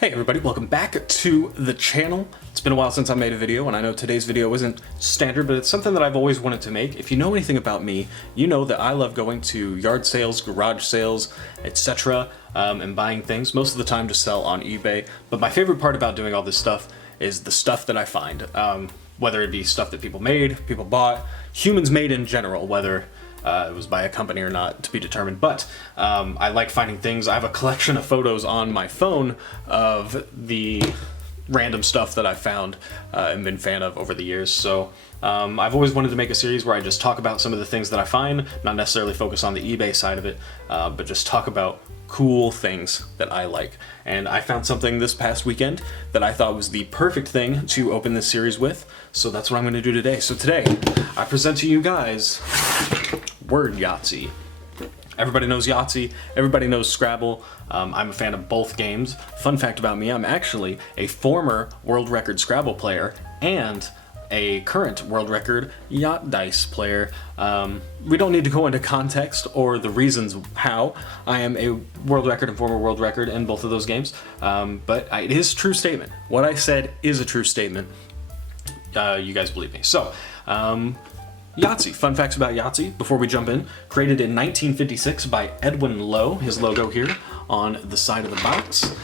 Hey everybody, welcome back to the channel. It's been a while since I made a video, and I know today's video isn't standard, but it's something that I've always wanted to make. If you know anything about me, you know that I love going to yard sales, garage sales, etc., and buying things, most of the time to sell on eBay. But my favorite part about doing all this stuff is the stuff that I find, whether it be stuff that people made, people bought, humans made in general, whether it was by a company or not to be determined, but I like finding things. I have a collection of photos on my phone of the random stuff that I found and been a fan of over the years. So I've always wanted to make a series where I just talk about some of the things that I find, not necessarily focus on the eBay side of it, but just talk about cool things that I like. And I found something this past weekend that I thought was the perfect thing to open this series with, so that's what I'm going to do today. So today, I present to you guys Word Yahtzee. Everybody knows Yahtzee, everybody knows Scrabble. I'm a fan of both games. Fun fact about me, I'm actually a former world record Scrabble player and a current world record yacht dice player. We don't need to go into context or the reasons how. I am a world record and former world record in both of those games, but it is a true statement. What I said is a true statement. You guys believe me. So, Yahtzee. Fun facts about Yahtzee before we jump in. Created in 1956 by Edwin Lowe. His logo here on the side of the box.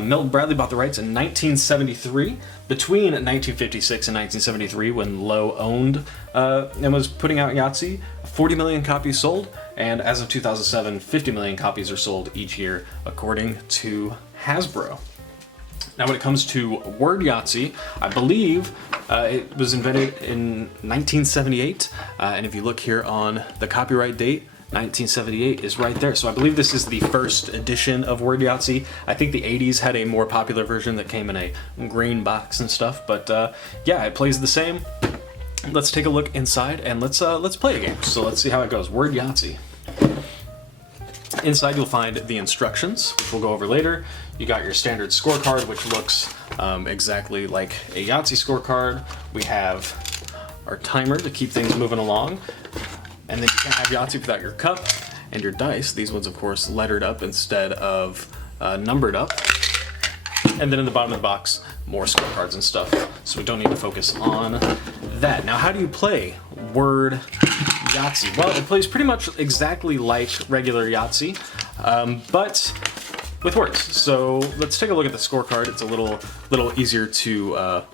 Milton Bradley bought the rights in 1973. Between 1956 and 1973, when Lowe owned and was putting out Yahtzee, 40 million copies sold, and as of 2007, 50 million copies are sold each year, according to Hasbro. Now when it comes to Word Yahtzee, I believe it was invented in 1978, and if you look here on the copyright date, 1978 is right there. So I believe this is the first edition of Word Yahtzee. I think the 80s had a more popular version that came in a green box and stuff, but yeah, it plays the same. Let's take a look inside and let's play a game. So let's see how it goes. Word Yahtzee. Inside you'll find the instructions, which we'll go over later. You got your standard scorecard, which looks exactly like a Yahtzee scorecard. We have our timer to keep things moving along. And then you can't have Yahtzee without your cup and your dice. These ones, of course, lettered up instead of numbered up. And then in the bottom of the box, more scorecards and stuff. So we don't need to focus on that. Now, how do you play Word Yahtzee? Well, it plays pretty much exactly like regular Yahtzee, but with words. So let's take a look at the scorecard. It's a little easier to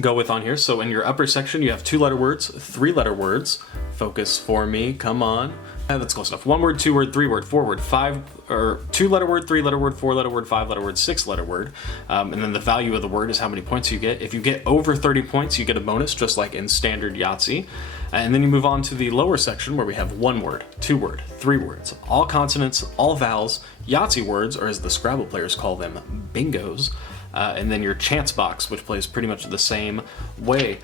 go with on here. So in your upper section, you have 2-letter words, 3-letter words. Focus for me, come on. That's close enough. 1 word, 2 word, 3 word, 4 word, 2-letter word, 3-letter word, 4-letter word, 5-letter word, 6-letter word. And then the value of the word is how many points you get. If you get over 30 points, you get a bonus, just like in standard Yahtzee. And then you move on to the lower section where we have 1 word, 2 word, 3 words, all consonants, all vowels, Yahtzee words, or as the Scrabble players call them, bingos. And then your chance box, which plays pretty much the same way.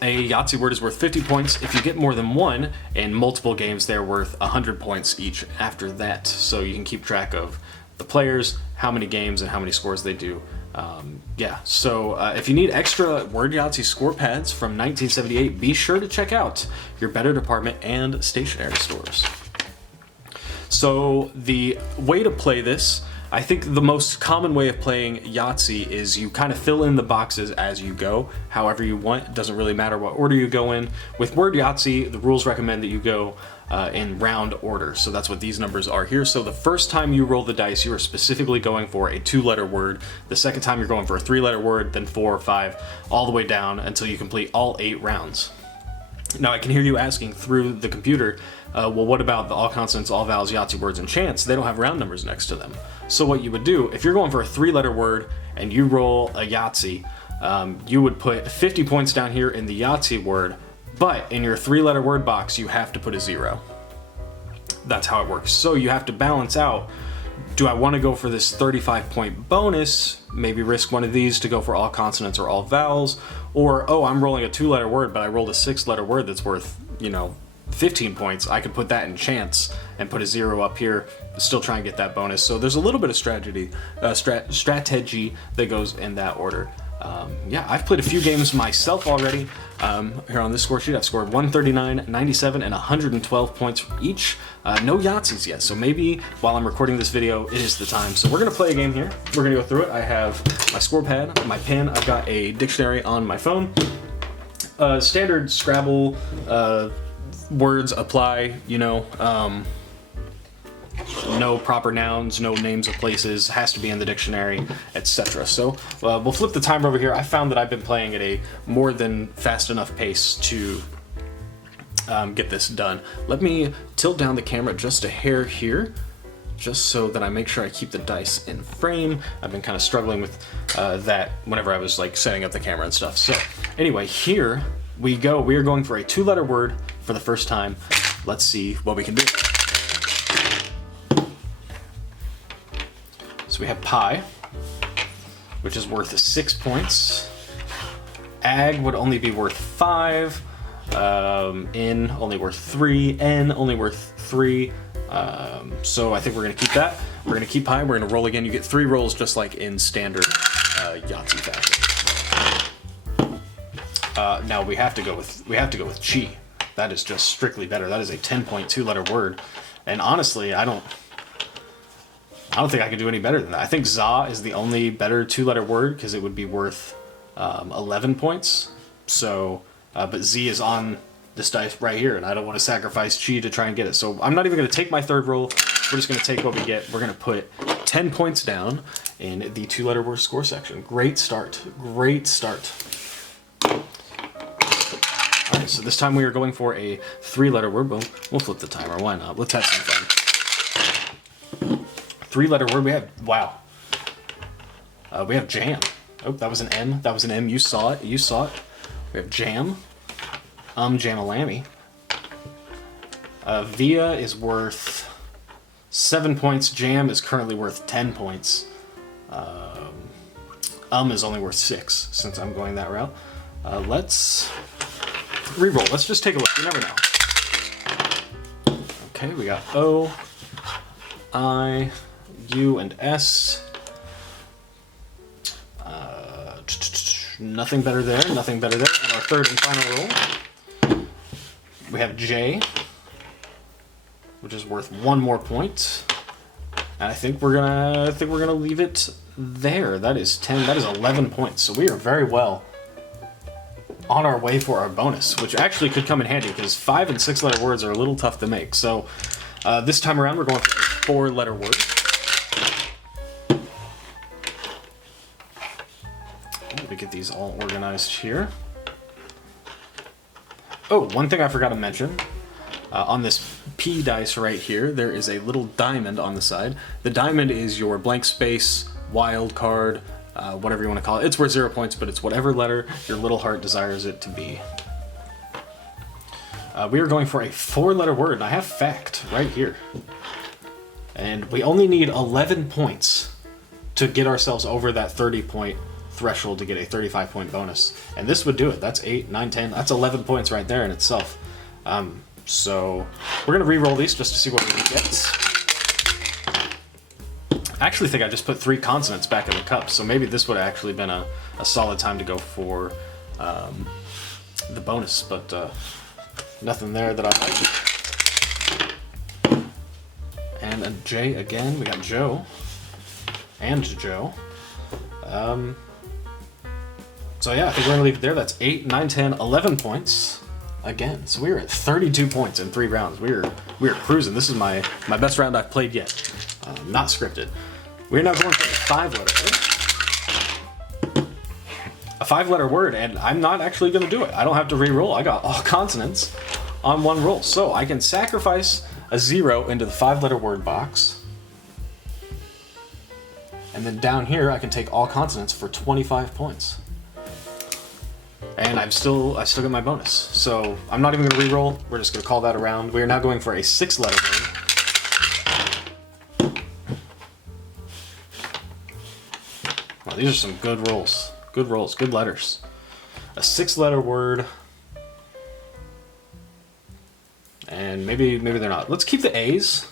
A Yahtzee word is worth 50 points. If you get more than one in multiple games, they're worth 100 points each after that. So you can keep track of the players, how many games, and how many scores they do. Yeah, so if you need extra Word Yahtzee score pads from 1978, be sure to check out your Better Department and stationery stores. So the way to play this, I think the most common way of playing Yahtzee is you kind of fill in the boxes as you go, however you want. It doesn't really matter what order you go in. With Word Yahtzee, the rules recommend that you go in round order. So that's what these numbers are here. So the first time you roll the dice, you are specifically going for a 2-letter word. The second time you're going for a 3-letter word, then 4 or 5, all the way down until you complete all 8 rounds. Now I can hear you asking through the computer, well, what about the all consonants, all vowels, Yahtzee words, and chants? They don't have round numbers next to them. So what you would do, if you're going for a 3-letter word and you roll a Yahtzee, you would put 50 points down here in the Yahtzee word, but in your 3-letter word box, you have to put a 0. That's how it works. So you have to balance out, do I want to go for this 35-point bonus, maybe risk one of these to go for all consonants or all vowels, or, oh, I'm rolling a 2-letter word, but I rolled a 6-letter word that's worth, 15 points. I could put that in chance and put a 0 up here, still try and get that bonus. So there's a little bit of strategy that goes in that order. Yeah, I've played a few games myself already. Here on this score sheet, I've scored 139, 97, and 112 points for each. No Yahtzees yet, so maybe while I'm recording this video, it is the time. So we're gonna play a game here. We're gonna go through it. I have my score pad, my pen, I've got a dictionary on my phone. Standard Scrabble words apply, you know. No proper nouns, no names of places, has to be in the dictionary, etc. So we'll flip the timer over here. I found that I've been playing at a more than fast enough pace to get this done. Let me tilt down the camera just a hair here, just so that I make sure I keep the dice in frame. I've been kind of struggling with that whenever I was like setting up the camera and stuff. So anyway, here we go. We are going for a 2-letter word for the first time. Let's see what we can do. So we have pie, which is worth 6 points. Ag would only be worth 5. In only worth 3. N only worth 3. So I think we're gonna keep that. We're gonna keep pie. We're gonna roll again. You get 3 rolls, just like in standard Yahtzee fashion. Now we have to go with chi. That is just strictly better. That is a 10-point 2-letter word, and honestly, I don't think I could do any better than that. I think za is the only better 2-letter word because it would be worth 11 points. So, but z is on this dice right here, and I don't want to sacrifice chi to try and get it. So I'm not even going to take my third roll. We're just going to take what we get. We're going to put 10 points down in the 2-letter word score section. Great start. Great start. All right, so this time we are going for a 3-letter word. Boom. We'll flip the timer. Why not? Let's have some fun. 3-letter word. We have, wow. We have jam. Oh, that was an M. That was an M. You saw it. You saw it. We have jam. Jam-a-lammy. Via is worth 7 points. Jam is currently worth 10 points. Is only worth 6 since I'm going that route. Let's re-roll. Let's just take a look. You never know. Okay, we got O, I, U, and S. Nothing better there. Nothing better there. And our third and final roll, we have J, which is worth 1 more point. And I think we're gonna leave it there. That is 10. That is 11 points. So we are very well on our way for our bonus, which actually could come in handy because 5- and 6-letter words are a little tough to make. So this time around, we're going for a 4-letter word. Let me get these all organized here. Oh, one thing I forgot to mention. On this P dice right here, there is a little diamond on the side. The diamond is your blank space, wild card, whatever you want to call it. It's worth 0 points, but it's whatever letter your little heart desires it to be. We are going for a 4-letter word, and I have fact right here. And we only need 11 points to get ourselves over that 30-point threshold to get a 35-point bonus. And this would do it. That's 8, 9, 10. That's 11 points right there in itself. So we're going to re-roll these just to see what we can get. I actually think I just put 3 consonants back in the cup, so maybe this would have actually been a solid time to go for the bonus, but nothing there that I like. And a J again. We got Joe and Joe. So yeah, I think we're going to leave it there. That's 8, 9, 10, 11 points. Again, so we were at 32 points in 3 rounds. We were cruising. This is my best round I've played yet. Not scripted. We're now going for a 5-letter word. A 5-letter word, and I'm not actually going to do it. I don't have to re-roll. I got all consonants on 1 roll. So I can sacrifice a 0 into the 5-letter word box. And then down here, I can take all consonants for 25 points. And I still get my bonus. So I'm not even going to re-roll. We're just going to call that a round. We are now going for a 6-letter word. Wow, these are some good rolls. Good rolls. Good letters. A 6-letter word. And maybe they're not. Let's keep the A's.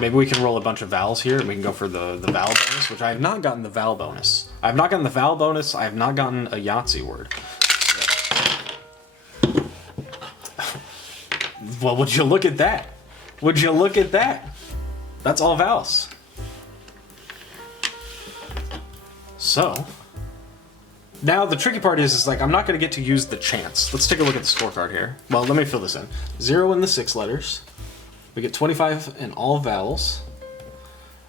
Maybe we can roll a bunch of vowels here and we can go for the vowel bonus, which I have not gotten the vowel bonus. I have not gotten the vowel bonus. I have not gotten a Yahtzee word. Well, would you look at that? Would you look at that? That's all vowels. So, now the tricky part is like I'm not going to get to use the chance. Let's take a look at the scorecard here. Well, let me fill this in. 0 in the 6 letters. We get 25 in all vowels.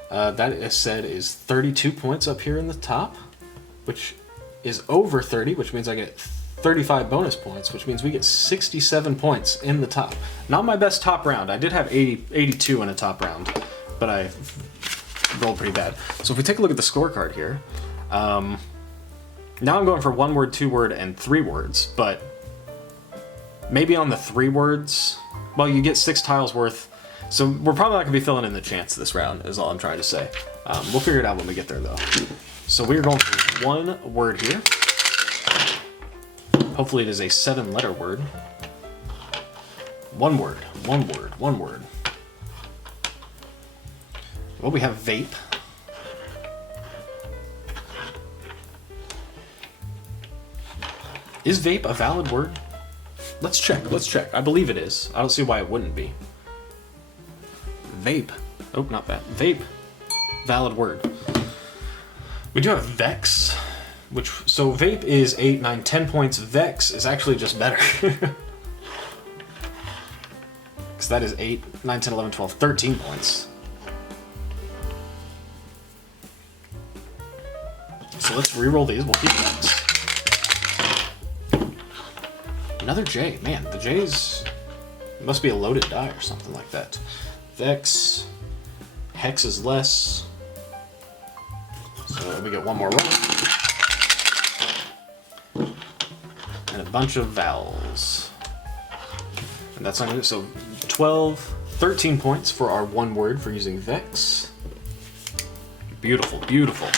That is said is 32 points up here in the top, which is over 30, which means I get 35 bonus points, which means we get 67 points in the top. Not my best top round. I did have 82 in a top round, but I rolled pretty bad. So if we take a look at the scorecard here, now I'm going for 1 word, 2 word, and 3 words, but maybe on the 3 words, well, you get 6 tiles worth. So we're probably not going to be filling in the chance this round, is all I'm trying to say. We'll figure it out when we get there, though. So we're going for 1 word here. Hopefully it is a 7-letter word. 1 word, 1 word, 1 word. Well, we have vape. Is vape a valid word? Let's check, let's check. I believe it is. I don't see why it wouldn't be. Vape. Oh, not that. Vape. Valid word. We do have Vex. So vape is 8, 9, 10 points. Vex is actually just better. Because that is 8, 9, 10, 11, 12, 13 points. So let's re-roll these. We'll keep Vex. Another J. Man, the J's must be a loaded die or something like that. Vex. Hex is less. So we get 1 more roll. And a bunch of vowels. And that's not good. So 12, 13 points for our 1 word for using Vex. Beautiful, beautiful.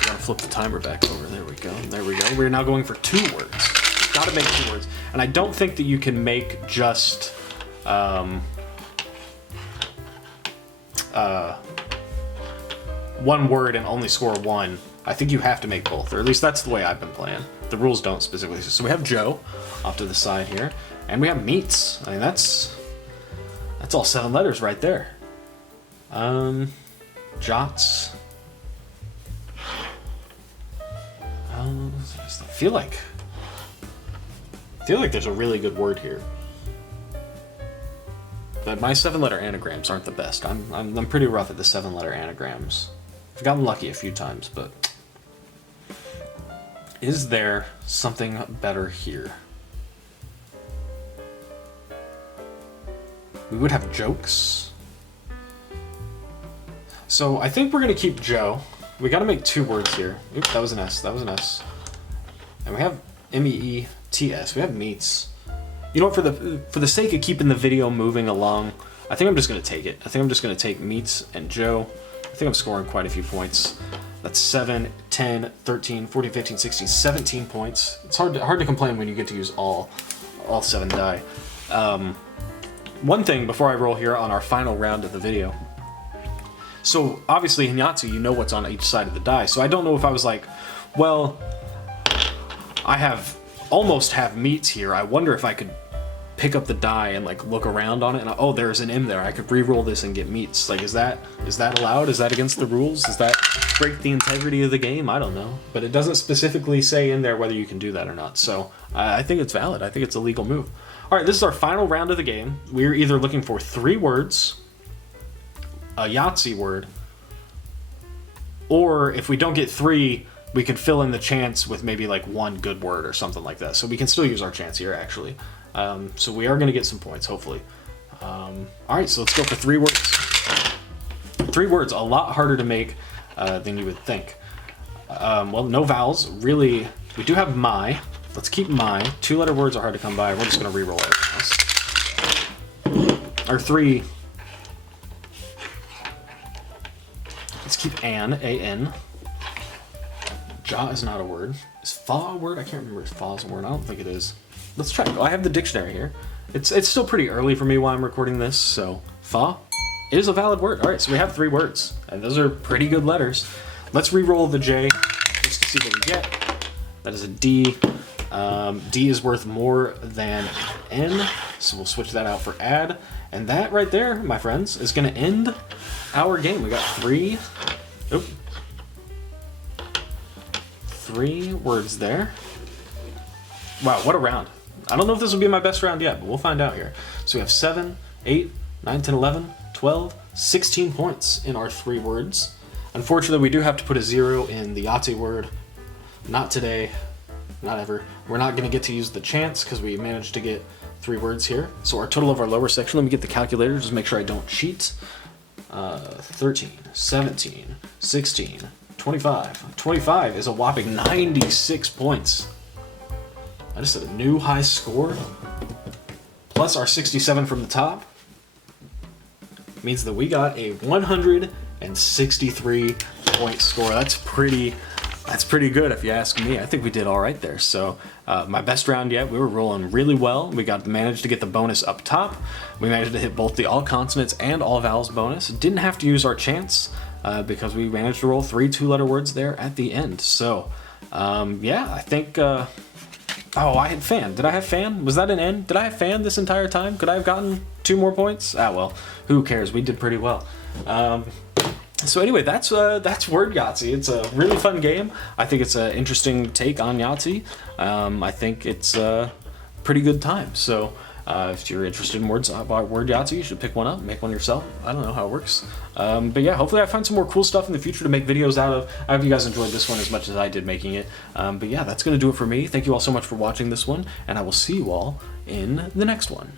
We gotta flip the timer back over. There we go. There we go. We're now going for 2 words. Gotta make 2 words. And I don't think that you can make just 1 word and only score 1. I think you have to make both, or at least that's the way I've been playing. The rules don't specifically. So we have Joe off to the side here, and we have meats. I mean, that's all 7 letters right there. Jots. I feel like there's a really good word here. But my 7-letter anagrams aren't the best. I'm pretty rough at the 7-letter anagrams. I've gotten lucky a few times, but is there something better here? We would have jokes. So I think we're gonna keep Joe. We gotta make 2 words here. Oops, that was an S. That was an S. And we have M-E-E-T-S. We have meats. You know what? For the sake of keeping the video moving along, I think I'm just gonna take it. I think I'm just gonna take meats and Joe. I think I'm scoring quite a few points. That's 7, 10, 13, 14, 15, 16, 17 points. It's hard to complain when you get to use all 7 die. One thing before I roll here on our final round of the video. So obviously in Yahtzee, you know what's on each side of the die. So I don't know if I was like, well, I almost have meats here. I wonder if I could pick up the die and like look around on it and oh, there's an M there. I could re-roll this and get meats. Like, is that allowed? Is that against the rules? Does that break the integrity of the game? I don't know. But it doesn't specifically say in there whether you can do that or not. So I think it's valid. I think it's a legal move. All right, this is our final round of the game. We're either looking for 3 words, a Yahtzee word, or if we don't get 3, we could fill in the chance with maybe like 1 good word or something like that. So we can still use our chance here, actually. So we are going to get some points, hopefully. All right, so let's go for 3 words. 3 words, a lot harder to make than you would think. Well, no vowels. Really, we do have my. Let's keep my. 2-letter words are hard to come by. We're just going to re-roll everything else. Our 3. Let's keep an, A-N. Ja is not a word. Is fa a word? I can't remember if fa is a word. I don't think it is. Let's check. Oh, I have the dictionary here. It's still pretty early for me while I'm recording this, so fa, It is a valid word. All right, so we have 3 words, and those are pretty good letters. Let's re-roll the J just to see what we get. That is a D. D is worth more than N, so we'll switch that out for add. And that right there, my friends, is going to end our game. We got 3 words there. Wow, what a round. I don't know if this will be my best round yet, but we'll find out here. So we have 7, 8, 9, 10, 11, 12, 16 points in our 3 words. Unfortunately, we do have to put a 0 in the Yahtzee word. Not today, not ever. We're not going to get to use the chance because we managed to get 3 words here. So our total of our lower section, let me get the calculator, just make sure I don't cheat. 13, 17, 16, 25. 25 is a whopping 96 points. I just set a new high score. Plus our 67 from the top means that we got a 163 point score. That's pretty good if you ask me. I think we did all right there. So my best round yet. We were rolling really well. We managed to get the bonus up top. We managed to hit both the all consonants and all vowels bonus. Didn't have to use our chance because we managed to roll 3 2-letter words there at the end. So yeah, I think. Oh, I had fan. Did I have fan? Was that an N? Did I have fan this entire time? Could I have gotten 2 more points? Ah, well, who cares? We did pretty well. So anyway, that's Word Yahtzee. It's a really fun game. I think it's an interesting take on Yahtzee. I think it's a pretty good time. So if you're interested in Word Yahtzee, you should pick one up, make one yourself. I don't know how it works. But yeah, hopefully I find some more cool stuff in the future to make videos out of. I hope you guys enjoyed this one as much as I did making it. But yeah, that's going to do it for me. Thank you all so much for watching this one, and I will see you all in the next one.